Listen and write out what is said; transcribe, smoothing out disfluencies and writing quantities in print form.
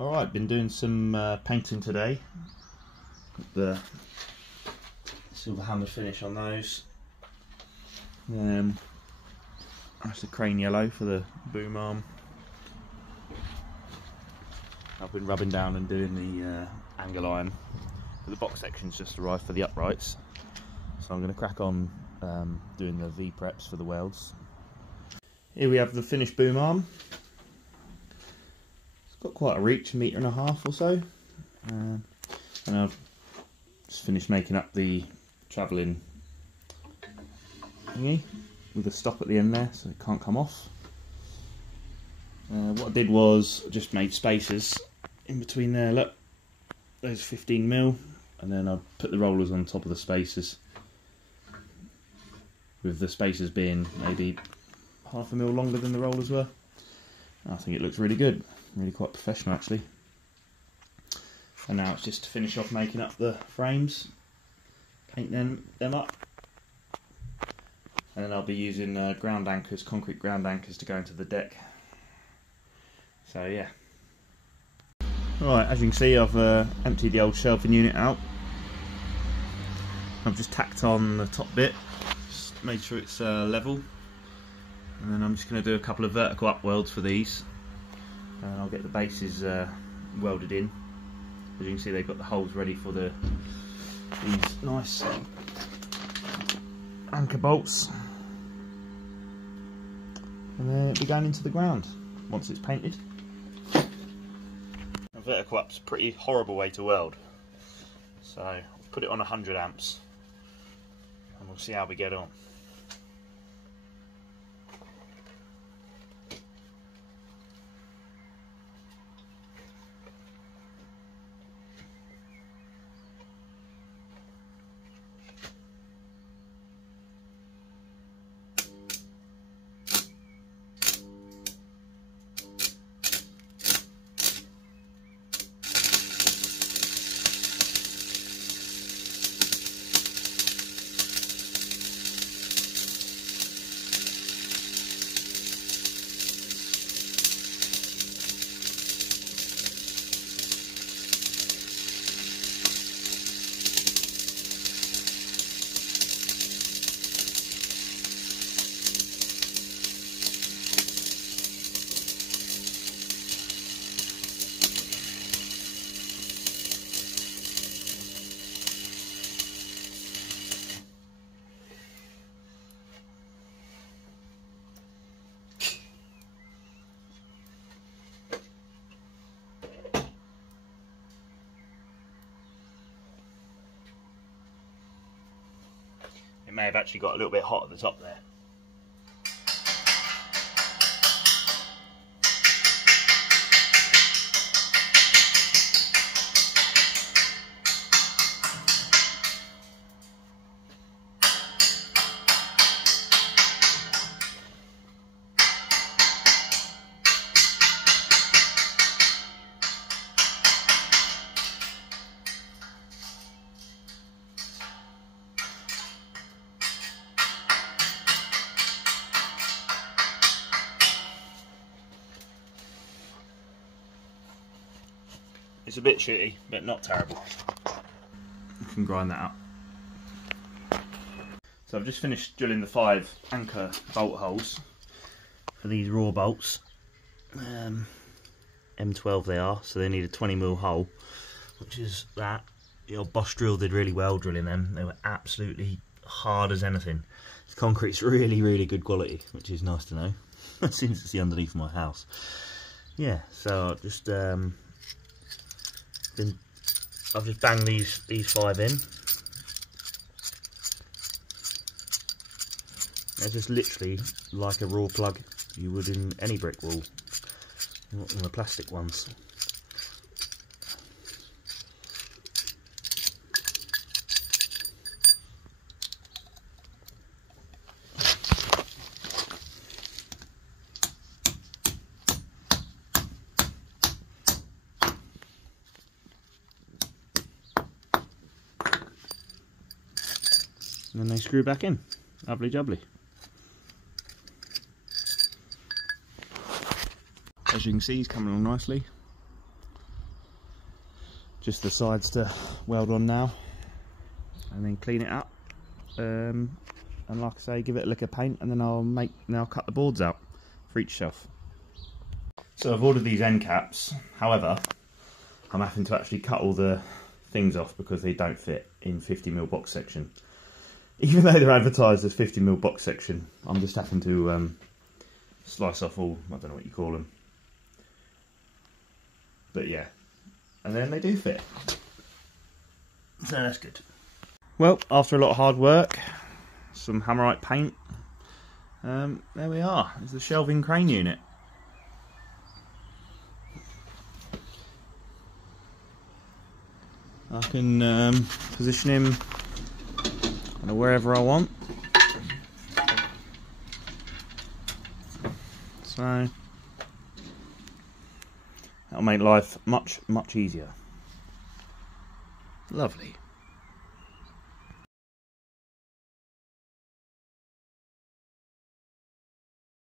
Alright, been doing some painting today. Got the silver hammered finish on those. That's the crane yellow for the boom arm. I've been rubbing down and doing the angle iron. But the box section's just arrived for the uprights. So I'm going to crack on doing the V-preps for the welds. Here we have the finished boom arm. It's got quite a reach, 1.5 meters or so. And I've just finished making up the travelling thingy with a stop at the end there so it can't come off. What I did was just made spaces in between there, look, those 15mm, and then I put the rollers on top of the spaces, with the spaces being maybe 0.5 mm longer than the rollers were. I think it looks really good, really quite professional actually. And now it's just to finish off making up the frames, paint them up, and then I'll be using ground anchors, concrete ground anchors, to go into the deck. So yeah. Right, as you can see, I've emptied the old shelving unit out. I've just tacked on the top bit, just made sure it's level, and then I'm just going to do a couple of vertical up welds for these, and I'll get the bases welded in. As you can see, they've got the holes ready for these nice anchor bolts, and then it'll be going into the ground once it's painted. A vertical up's a pretty horrible way to weld, so I'll put it on 100 amps and we'll see how we get on. It may have actually got a little bit hot at the top there. It's a bit shitty, but not terrible. I can grind that up. So I've just finished drilling the 5 anchor bolt holes for these raw bolts. M12 they are, so they need a 20mm hole, which is that. The old Bosch drill did really well drilling them. They were absolutely hard as anything. The concrete's really, really good quality, which is nice to know, since it's the underneath of my house. Yeah, so I've just banged these 5 in. They're just literally like a raw plug you would in any brick wall, not in the plastic ones. And then they screw back in. Lovely jubbly. As you can see, he's coming along nicely. Just the sides to weld on now, and then clean it up. And like I say, give it a lick of paint, and then I'll cut the boards out for each shelf. So I've ordered these end caps. However, I'm having to actually cut all the things off because they don't fit in 50mm box section. Even though they're advertised as 50mm box section, I'm just having to slice off all, I don't know what you call them. But yeah, and then they do fit. So that's good. Well, after a lot of hard work, some Hammerite paint, there we are. There's the shelving crane unit. I can position him wherever I want. So that'll make life much, much easier. Lovely.